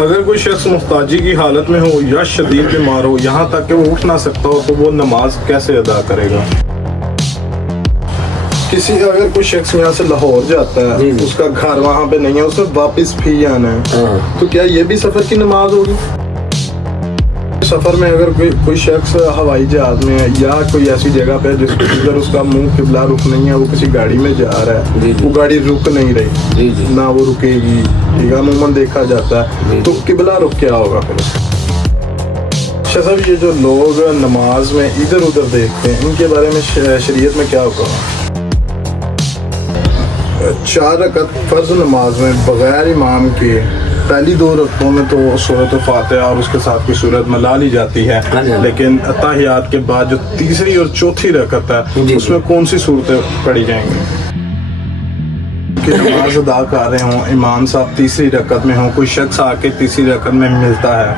اگر کوئی شخص محتاجی کی حالت میں ہو یا شدید بیمار ہو یہاں تک کہ وہ اٹھ نہ سکتا ہو تو وہ نماز کیسے ادا کرے گا؟ اگر کوئی شخص یہاں سے لاہور جاتا ہے اس کا گھر وہاں پہ نہیں ہے اسے واپس بھی آنا ہے تو کیا یہ بھی سفر کی نماز ہوگی؟ سفر میں اگر کوئی شخص ہوائی جہاز میں ہے یا کوئی ایسی جگہ پہ جدھر اس کا منہ قبلہ رخ نہیں ہے، وہ کسی گاڑی میں جا رہا ہے، وہ گاڑی رک نہیں رہی نہ وہ رکے گی، ٹھیک ہے، عموماً دیکھا جاتا ہے، تو قبلہ رخ کیا ہوگا پھر؟ شاہ صاحب یہ جو لوگ نماز میں ادھر ادھر دیکھتے ہیں ان کے بارے میں شریعت میں کیا ہوگا؟ 4 رکعت فرض نماز میں بغیر امام کے پہلی 2 رکعتوں میں تو سورۃ فاتحہ اور اس کے ساتھ کوئی سورت ملا لی جاتی ہے، لیکن اتحیات کے بعد جو تیسری اور چوتھی رکعت ہے اس میں کون سی صورتیں پڑھی جائیں گی؟ کہ نماز ادا کر رہے ہوں، امام صاحب تیسری رکعت میں ہوں، کوئی شخص آ کے تیسری رکعت میں ملتا ہے،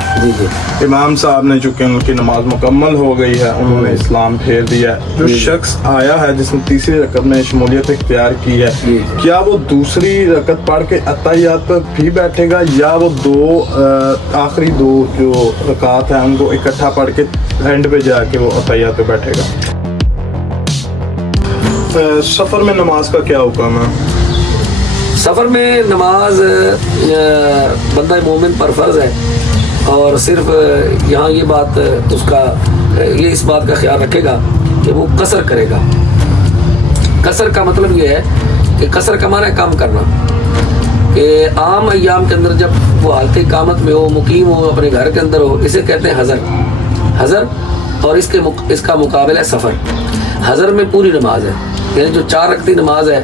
امام صاحب نے چونکہ ان کی نماز مکمل ہو گئی ہے، انہوں نے اسلام پھیر دیا ہے، جو شخص آیا ہے جس نے تیسری رکعت میں شمولیت اختیار کی ہے، کیا وہ دوسری رکعت پڑھ کے اتحیات پر بھی بیٹھے گا یا وہ آخری 2 جو رکعت ہیں ان کو اکٹھا پڑھ کے اینڈ پہ جا کے وہ اتحیات پہ بیٹھے گا؟ سفر میں نماز کا کیا حکم ہے؟ سفر میں نماز بندہ مومن پر فرض ہے، اور صرف یہاں یہ بات اس بات کا خیال رکھے گا کہ وہ قصر کرے گا۔ قصر کا مطلب یہ ہے کہ قصر کا معنی ہے کم کرنا، کہ عام ایام کے اندر جب وہ حالت اقامت میں ہو، مقیم ہو، اپنے گھر کے اندر ہو، اسے کہتے ہیں حضر، اور اس کا مقابلہ ہے سفر۔ حضر میں پوری نماز ہے، یعنی جو 4 رکعتی نماز ہے،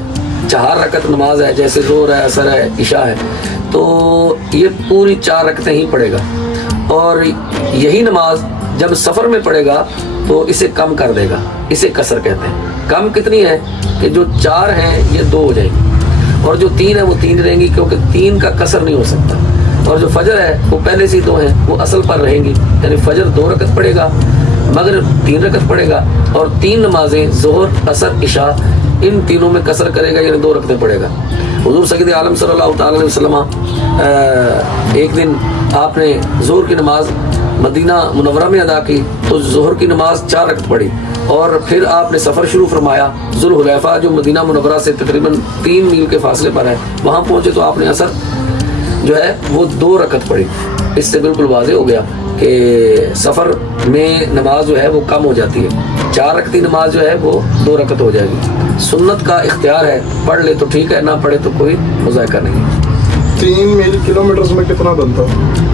4 رکعت نماز ہے، جیسے ظہر ہے، عصر ہے، عشاء ہے، تو یہ پوری 4 رکعتیں ہی پڑھے گا، اور یہی نماز جب سفر میں پڑھے گا تو اسے کم کر دے گا، اسے قصر کہتے ہیں۔ کم کتنی ہے کہ جو 4 ہیں یہ 2 ہو جائیں گی، اور جو 3 ہیں وہ 3 رہیں گی، کیونکہ 3 کا قصر نہیں ہو سکتا، اور جو فجر ہے وہ پہلے سے 2 ہیں، وہ اصل پر رہیں گی، یعنی فجر 2 رکعت پڑھے گا، مغرب 3 رکعت پڑھے گا، اور 3 نمازیں ظہر، عصر، عشاء، ان تینوں میں قصر کرے گا، یعنی 2 رکعتیں پڑھے گا۔ حضور سید عالم صلی اللہ تعالی علیہ وسلم ایک دن آپ نے ظہر کی نماز مدینہ منورہ میں ادا کی، تو ظہر کی نماز 4 رکعت پڑھی، اور پھر آپ نے سفر شروع فرمایا ذوالحلیفہ جو مدینہ منورہ سے تقریباً 3 میل کے فاصلے پر ہے، وہاں پہنچے تو آپ نے عصر جو ہے وہ 2 رکعت پڑھی۔ اس سے بالکل واضح ہو گیا کہ سفر میں نماز جو ہے وہ کم ہو جاتی ہے، 4 رکعتی نماز جو ہے وہ 2 رکعت ہو جائے گی۔ سنت کا اختیار ہے، پڑھ لے تو ٹھیک ہے، نہ پڑھے تو کوئی مذائقہ نہیں۔ 3 میل کلومیٹر میں کتنا بنتا ہے؟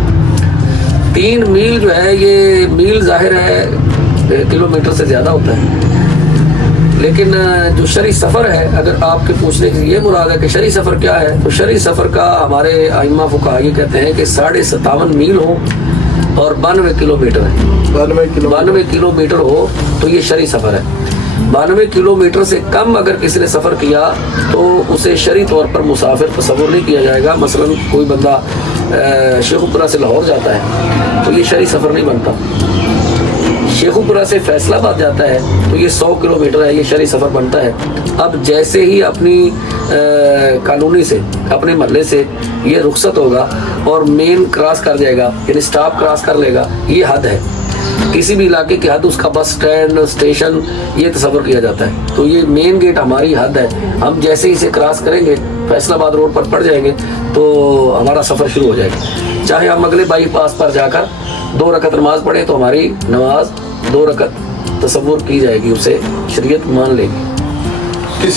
3 میل جو ہے، یہ میل ظاہر ہے کلومیٹر سے زیادہ ہوتا ہے، لیکن جو شرعی سفر ہے، اگر آپ کے پوچھنے کی یہ مراد ہے کہ شرعی سفر کیا ہے، تو شرعی سفر کا ہمارے ائمہ فقہا یہ کہتے ہیں کہ 57.5 میل ہو اور 92 کلومیٹر ہے۔ 92 کلومیٹر ہو تو یہ شرعی سفر ہے۔ 92 کلومیٹر سے کم اگر کسی نے سفر کیا تو اسے شرعی طور پر مسافر تصور نہیں کیا جائے گا۔ مثلا کوئی بندہ شیخوپورہ سے لاہور جاتا ہے تو یہ شرعی سفر نہیں بنتا۔ شیخوپورہ سے فیصل آباد جاتا ہے تو یہ 100 کلومیٹر ہے، یہ شرعی سفر بنتا ہے۔ اب جیسے ہی اپنی کالونی سے، اپنے محلے سے یہ رخصت ہوگا اور مین کراس کر جائے گا، یعنی سٹاپ کراس کر لے گا، یہ حد ہے۔ کسی بھی علاقے کی حد، اس کا بس سٹینڈ، اسٹیشن، یہ تصور کیا جاتا ہے۔ تو یہ مین گیٹ ہماری حد ہے، ہم جیسے ہی اسے کراس کریں گے، فیصل آباد روڈ پر پڑ جائیں گے تو ہمارا سفر شروع ہو جائے گا۔ چاہے ہم اگلے بائی پاس پر جا کر 2 رکعت نماز پڑھیں تو ہماری نماز 2 رکعت تصور کی جائے گی، اسے شریعت مان لے گی۔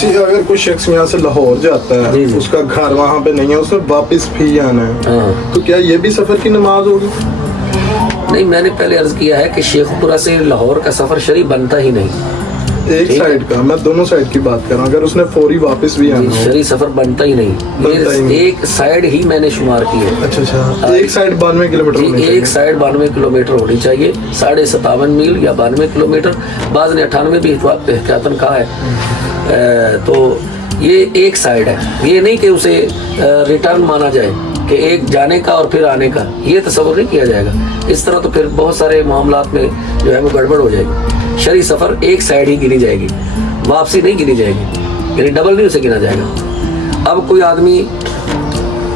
اگر کوئی شخص یہاں سے لاہور جاتا ہے، اس کا گھر وہاں پہ نہیں ہے، اسے واپس بھی آنا ہے، تو کیا یہ بھی سفر کی نماز ہوگی؟ نہیں، میں نے پہلے عرض کیا ہے کہ شیخوپورہ سے لاہور کا سفر شرعی بنتا ہی نہیں۔ ایک سائیڈ کا، میں دونوں سائیڈ کی بات کر رہا ہوں، اگر اس نے فوری واپس بھی آنا ہو، شرعی سفر بنتا ہی نہیں۔ ایک سائیڈ ہی میں نے شمار کی ہے۔ اچھا، ایک سائیڈ 92 کلومیٹر ہونی چاہیے۔ ایک سائیڈ 92 کلومیٹر ہونی چاہیے، 57.5 میل یا 92 کلومیٹر، بعض نے 98 بھی احتیاطاً کہا ہے۔ تو یہ ایک سائیڈ ہے، یہ نہیں کہ اسے ریٹرن مانا جائے کہ ایک جانے کا اور پھر آنے کا، یہ تصور نہیں کیا جائے گا۔ اس طرح تو پھر بہت سارے معاملات میں جو ہے وہ گڑبڑ ہو جائے گی۔ شرعی سفر ایک سائیڈ ہی گنی جائے گی، واپسی نہیں گنی جائے گی، یعنی ڈبل نہیں اسے گنا جائے گا۔ اب کوئی آدمی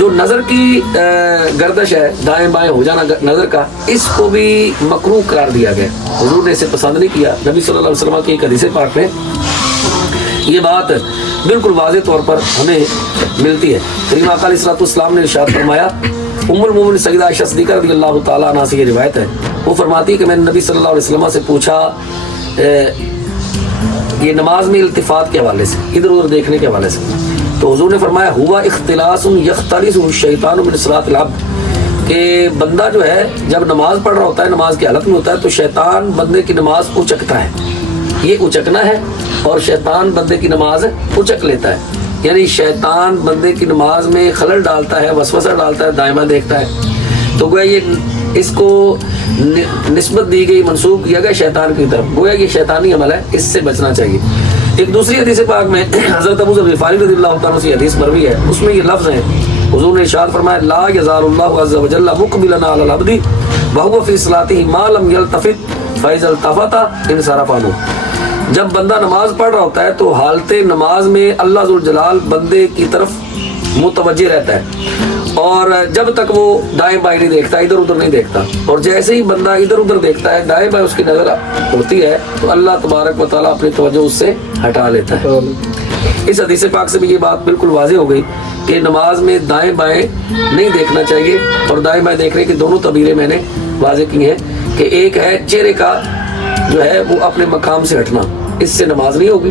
جو نظر کی گردش ہے، دائیں بائیں ہو جانا نظر کا، اس کو بھی مکروہ قرار دیا گیا. حضور نے اسے پسند نہیں کیا. نبی صلی اللہ علیہ وسلم کی ایک حدیث پاک میں یہ بات بالکل واضح طور پر ہمیں ملتی ہے. کریم آقا علیہ الصلوۃ والسلام نے ارشاد فرمایا، ام المومنین سیدہ عائشہ صدیقہ رضی اللہ تعالیٰ عنہا سے یہ روایت ہے، وہ فرماتی ہے کہ میں نے نبی صلی اللہ علیہ وسلم سے پوچھا یہ نماز میں التفات کے حوالے سے، ادھر ادھر دیکھنے کے حوالے سے، تو حضور نے فرمایا ہوا اختلاس یختلس الشیطان من صلاۃ العبد، کہ بندہ جو ہے جب نماز پڑھ رہا ہوتا ہے، نماز کی حالت میں ہوتا ہے، تو شیطان بندے کی نماز اچکتا ہے. یہ اچکنا ہے، اور شیطان بندے کی نماز اچک لیتا ہے. یعنی شیطان بندے کی نماز میں خلل ڈالتا ہے، وسوسہ ڈالتا ہے، دائیں بائیں دیکھتا ہے. تو گویا یہ اس کو نسبت دی گئی، منسوب کیا گیا شیطان کی طرف. گویا یہ شیطانی عمل ہے، اس سے بچنا چاہیے. ایک دوسری حدیث پاک میں حضرت ابو ذر غفاری رضی اللہ تعالیٰ سے حدیث مروی ہے، اس میں یہ لفظ ہیں، حضور نے ارشاد فرمایا لا یزال اللہ عز وجل مقبلا علی العبد وهو فی صلاتہ ما لم یلتفت فاذا التفت انصرف عنہ. جب بندہ نماز پڑھ رہا ہوتا ہے تو حالت نماز میں اللہ ذوالجلال بندے کی طرف متوجہ رہتا ہے، اور جب تک وہ دائیں بائیں نہیں دیکھتا، ادھر ادھر نہیں دیکھتا. اور جیسے ہی بندہ ادھر ادھر دیکھتا ہے، دائیں بائیں اس کی نظر ہوتی ہے، تو اللہ تبارک و تعالیٰ اپنی توجہ اس سے ہٹا لیتا ہے. اس حدیث پاک سے بھی یہ بات بالکل واضح ہو گئی کہ نماز میں دائیں بائیں نہیں دیکھنا چاہیے. اور دائیں بائیں دیکھنے کی دونوں تعبیریں میں نے واضح کی ہیں کہ ایک ہے چہرے کا جو ہے وہ اپنے مقام سے ہٹنا، اس سے نماز نہیں ہوگی.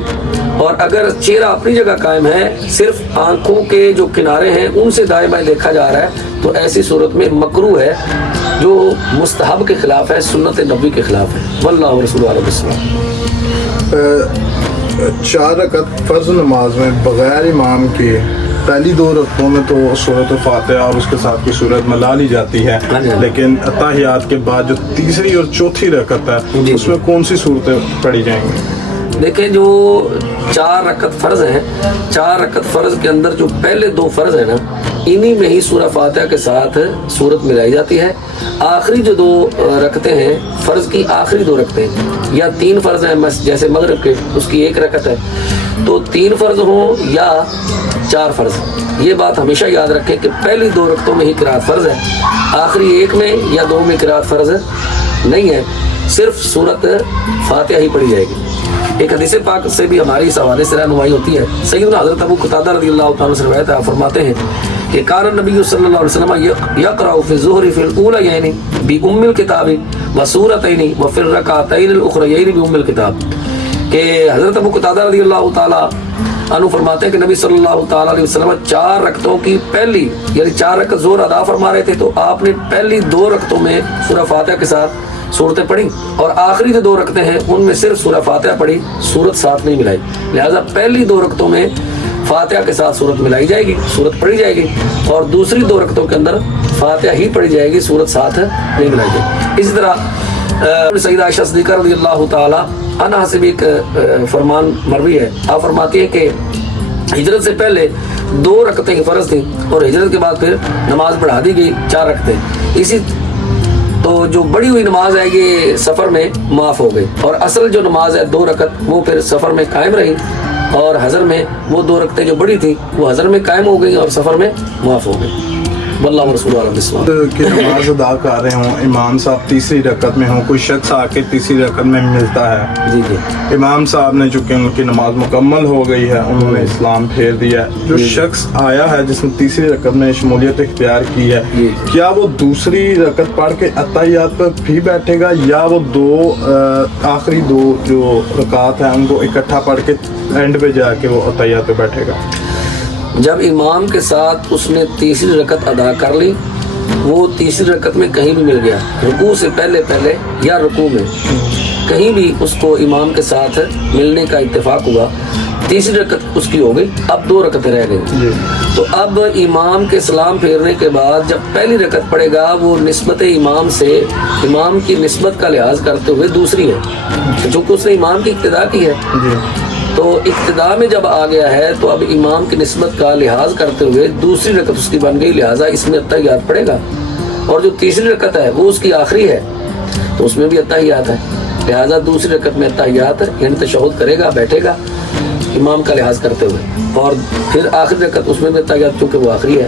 اور اگر چہرہ اپنی جگہ قائم ہے، صرف آنکھوں کے جو کنارے ہیں ان سے دائیں بائیں دیکھا جا رہا ہے، تو ایسی صورت میں مکروہ ہے، جو مستحب کے خلاف ہے، سنت نبوی کے خلاف ہے. واللہ رسول علیہ وسلم. 4 رکعت فرض نماز میں بغیر امام کے پہلی 2 رکعتوں میں تو سورۃ فاتحہ اور اس کے ساتھ کی سورت ملا لی جاتی ہے، لیکن اتحیات کے بعد جو تیسری اور چوتھی رکعت ہے اس میں کون سی صورتیں پڑھی جائیں گی؟ دیکھیں جو 4 رکعت فرض ہیں، 4 رکعت فرض کے اندر جو پہلے 2 فرض ہیں نا، انہی میں ہی سورہ فاتحہ کے ساتھ سورت ملائی جاتی ہے. آخری جو 2 رکعتیں ہیں فرض کی، آخری 2 رکعتیں یا 3 فرض ہیں جیسے مغرب کے، اس کی 1 رکعت ہے، تو 3 فرض ہوں یا 4 فرض. یہ بات ہمیشہ یاد رکھیں کہ پہلی 2 رکعتوں میں ہی قرات فرض ہے، آخری 1 میں یا 2 میں قرات فرض نہیں ہے، صرف سورت فاتحہ ہی پڑھی جائے گی. ایک حدیث پاک سے بھی ہماری اس حوالے سے رہنمائی ہوتی ہے. سیدنا حضرت ابو قتادہ رضی اللہ تعالیٰ سے روایت ہے، آپ فرماتے ہیں کہ کان النبی صلی اللہ علیہ وسلم یقرأ فی الظہر فی الاولیین بأم الکتاب وسورتین وفی الرکعتین الاخریین بأم الکتاب. کہ حضرت ابو قتادہ رضی اللہ تعالیٰ عنہ فرماتے ہیں کہ نبی صلی اللہ تعالیٰ علیہ وسلم 4 رکعتوں کی پہلی یعنی 4 رکعت ظہر ادا فرما رہے تھے، تو آپ نے پہلی 2 رکعتوں میں سورہ فاتحہ کے ساتھ صورتیں پڑھی، اور آخری جو 2 رکعتیں ہیں ان میں صرف سورہ فاتحہ پڑھی، سورت ساتھ نہیں ملائی. لہٰذا پہلی 2 رکعتوں میں فاتحہ کے ساتھ سورت ملائی جائے گی، سورت پڑھی جائے گی، اور دوسری 2 رکعتوں کے اندر فاتحہ ہی پڑھی جائے گی، سورت ساتھ نہیں ملائی جائے گی. اسی طرح سیدہ عائشہ صدیقہ رضی اللہ تعالیٰ عنہا سے بھی ایک فرمان مروی ہے. آپ فرماتی ہے کہ ہجرت سے پہلے 2 رکعتیں فرض تھیں، اور ہجرت کے بعد پھر نماز بڑھا دی گئی 4 رکعتیں. اسی تو جو بڑی ہوئی نماز ہے یہ سفر میں معاف ہو گئی، اور اصل جو نماز ہے 2 رکعت وہ پھر سفر میں قائم رہی، اور حضر میں وہ 2 رکعتیں جو بڑی تھیں وہ حضر میں قائم ہو گئی اور سفر میں معاف ہو گئی. واللہ رسول علیہ وسلم. کہ نماز ادا کر رہے ہوں، امام صاحب تیسری رکعت میں ہوں، کوئی شخص آ کے تیسری رکعت میں ملتا ہے، جی جی امام صاحب نے چونکہ ان کی نماز مکمل ہو گئی ہے، انہوں نے اسلام پھیر دیا ہے، جو شخص آیا ہے جس نے تیسری رکعت میں شمولیت اختیار کی ہے، کیا وہ دوسری رکعت پڑھ کے اتحیات پر بھی بیٹھے گا، یا وہ 2 آخری 2 جو رکعت ہیں ان کو اکٹھا پڑھ کے اینڈ پہ جا کے وہ اتحیات پہ بیٹھے گا؟ جب امام کے ساتھ اس نے تیسری رکعت ادا کر لی، وہ تیسری رکعت میں کہیں بھی مل گیا، رکوع سے پہلے یا رکوع میں کہیں بھی اس کو امام کے ساتھ ملنے کا اتفاق ہوا، تیسری رکعت اس کی ہو گئی، اب 2 رکعتیں رہ گئی. تو اب امام کے سلام پھیرنے کے بعد جب پہلی رکعت پڑھے گا، وہ نسبت امام سے، امام کی نسبت کا لحاظ کرتے ہوئے دوسری ہے، جو کہ اس نے امام کی اقتداء کی ہے. تو ابتدا میں جب آ گیا ہے تو اب امام کی نسبت کا لحاظ کرتے ہوئے دوسری رکعت اس کی بن گئی، لہٰذا اس میں اتحیات پڑے گا. اور جو تیسری رکعت ہے وہ اس کی آخری ہے، تو اس میں بھی اتحیات ہے، لہٰذا دوسری رکعت میں اتحیات یعنی تشہد کرے گا، بیٹھے گا امام کا لحاظ کرتے ہوئے، اور پھر آخری رکعت اس میں بھی اتحیات کیونکہ وہ آخری ہے.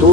2